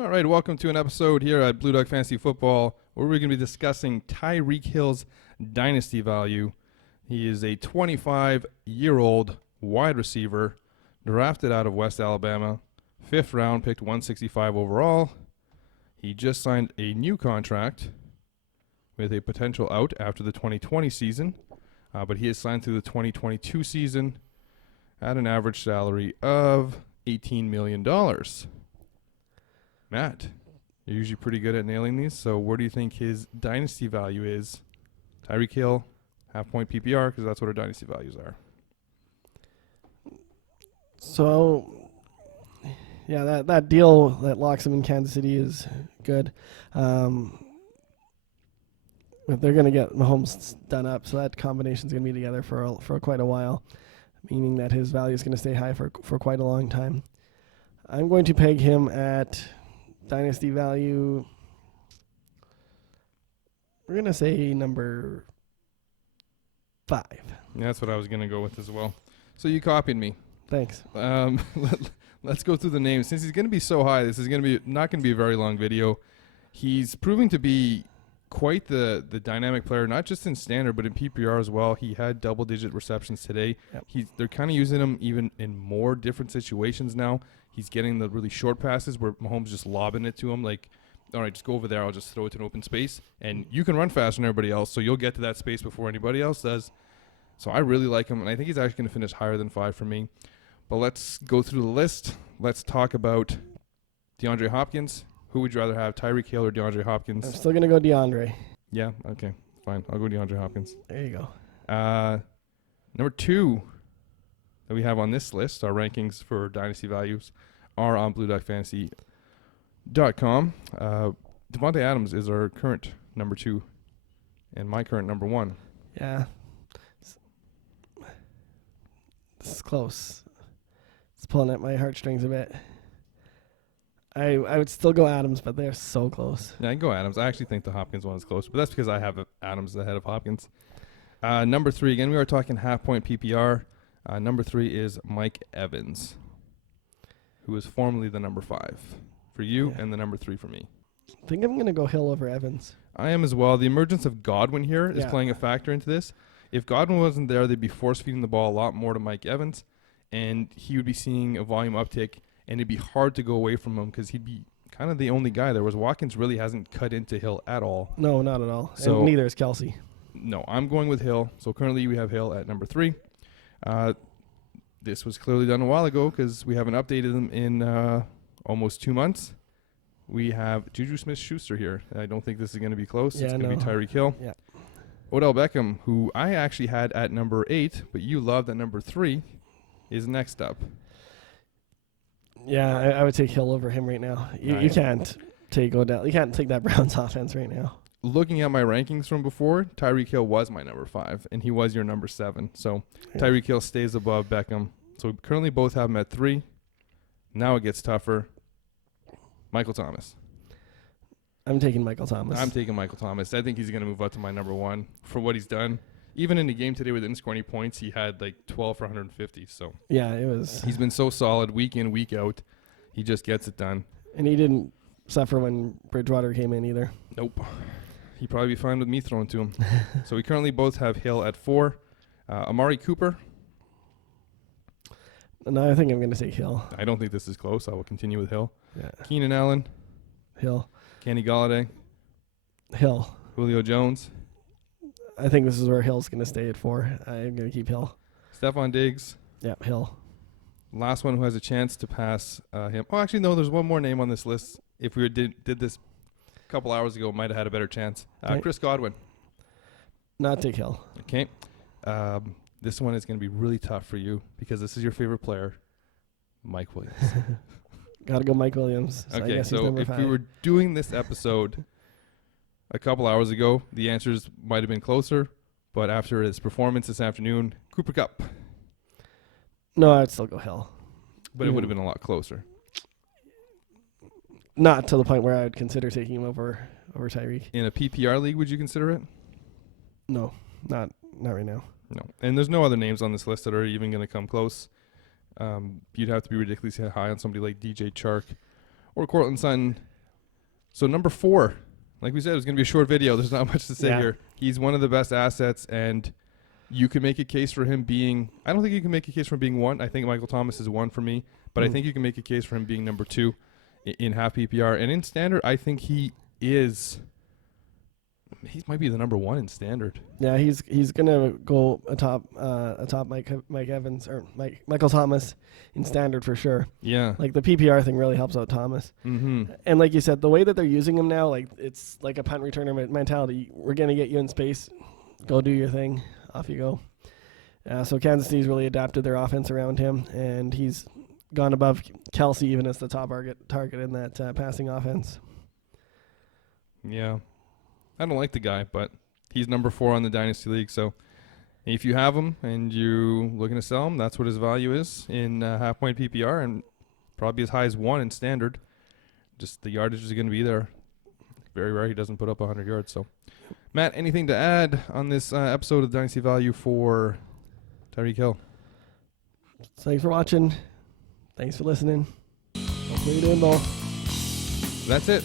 All right, welcome to an episode here at Blue Dog Fantasy Football where we're going to be discussing Tyreek Hill's Dynasty Value. He is a 25-year-old wide receiver drafted out of West Alabama, 5th round, picked 165 overall. He just signed a new contract with a potential out after the 2020 season, but he is signed through the 2022 season at an average salary of $18 million. Matt, you're usually pretty good at nailing these, so where do you think his dynasty value is? Tyreek Hill, half-point PPR, because that's what our dynasty values are. So, yeah, that deal that locks him in Kansas City is good. But they're going to get Mahomes done up, so that combination's going to be together for quite a while, meaning that his value is going to stay high for quite a long time. I'm going to peg him at Dynasty Value. We're going to say number 5. Yeah, that's what I was going to go with as well. So you copied me. Thanks. Let's go through the names. Since he's going to be so high, this is not going to be a very long video. He's proving to be quite the dynamic player, not just in standard, but in PPR as well. He had double-digit receptions today. Yep. They're kind of using him even in more different situations now. He's getting the really short passes where Mahomes just lobbing it to him like, all right, just go over there. I'll just throw it to an open space. And you can run faster than everybody else, so you'll get to that space before anybody else does. So I really like him, and I think he's actually going to finish higher than 5 for me. But let's go through the list. Let's talk about DeAndre Hopkins. Who would you rather have, Tyreek Hill or DeAndre Hopkins? I'm still going to go DeAndre. Yeah, okay, fine. I'll go DeAndre Hopkins. There you go. Number 2 that we have on this list, our rankings for Dynasty Values, are on BlueDogFantasy.com. Devontae Adams is our current number 2 and my current number 1. Yeah. This is close. It's pulling at my heartstrings a bit. I would still go Adams, but they're so close. Yeah, I can go Adams. I actually think the Hopkins one is closer, but that's because I have Adams ahead of Hopkins. Number 3, again, we are talking half-point PPR. Number 3 is Mike Evans, who is formerly the number 5 for you and the number 3 for me. I think I'm going to go Hill over Evans. I am as well. The emergence of Godwin here is playing a factor into this. If Godwin wasn't there, they'd be force-feeding the ball a lot more to Mike Evans, and he would be seeing a volume uptick, and it'd be hard to go away from him because he'd be kind of the only guy there. Whereas Watkins really hasn't cut into Hill at all. No, not at all. So and neither is Kelsey. No, I'm going with Hill. So currently we have Hill at number 3. This was clearly done a while ago because we haven't updated them in almost 2 months. We have Juju Smith-Schuster here. I don't think this is going to be close. It's going to be Tyreek Hill. Yeah. Odell Beckham, who I actually had at number 8, but you loved at number 3, is next up. Yeah, I would take Hill over him right now. You can't take Odell. You can't take that Browns offense right now. Looking at my rankings from before, Tyreek Hill was my number 5, and he was your number 7. So Tyreek Hill stays above Beckham. So we currently both have him at 3. Now it gets tougher. Michael Thomas. I'm taking Michael Thomas. I'm taking Michael Thomas. I think he's going to move up to my number 1 for what he's done. Even in the game today where he didn't score any points, he had like 12 for 150. So yeah, it was. He's been so solid week in, week out. He just gets it done. And he didn't suffer when Bridgewater came in either. Nope. He'd probably be fine with me throwing to him. So we currently both have Hill at 4. Amari Cooper. No, I think I'm going to take Hill. I don't think this is close. I will continue with Hill. Yeah. Keenan Allen. Hill. Kenny Golladay. Hill. Julio Jones. I think this is where Hill's going to stay at 4. I'm going to keep Hill. Stephon Diggs. Yeah, Hill. Last one who has a chance to pass him. Oh, actually, no, there's one more name on this list. If we did this a couple hours ago, might have had a better chance. Chris Godwin. Not take Hill. Okay. This one is going to be really tough for you because this is your favorite player, Mike Williams. Got to go Mike Williams. Okay, so if we were doing this episode a couple hours ago, the answers might have been closer, but after his performance this afternoon, Cooper Kupp. No, I'd still go Hill. But it would have been a lot closer. Not to the point where I would consider taking him over Tyreek. In a PPR league, would you consider it? No, not right now. No. And there's no other names on this list that are even going to come close. You'd have to be ridiculously high on somebody like DJ Chark or Cortland Sutton So number 4, like we said, it was going to be a short video. There's not much to say Yeah. here. He's one of the best assets, and you can make a case for him being – I don't think you can make a case for him being 1. I think Michael Thomas is 1 for me, but I think you can make a case for him being number 2 in half PPR. And in standard, I think he might be the number 1 in standard. Yeah, he's gonna go atop Mike Evans or Michael Thomas in standard for sure. Yeah. Like the PPR thing really helps out Thomas. Mm-hmm. And like you said, the way that they're using him now, like it's like a punt returner mentality. We're gonna get you in space, go do your thing, off you go. So Kansas City's really adapted their offense around him, and he's gone above Kelsey even as the top target in that passing offense. Yeah. I don't like the guy, but he's number 4 on the Dynasty League. So if you have him and you're looking to sell him, that's what his value is in half-point PPR, and probably as high as 1 in standard. Just the yardage is going to be there. Very rare he doesn't put up 100 yards. So, Matt, anything to add on this episode of Dynasty Value for Tyreek Hill? Thanks for watching. Thanks for listening. Hopefully you're doing well. That's it.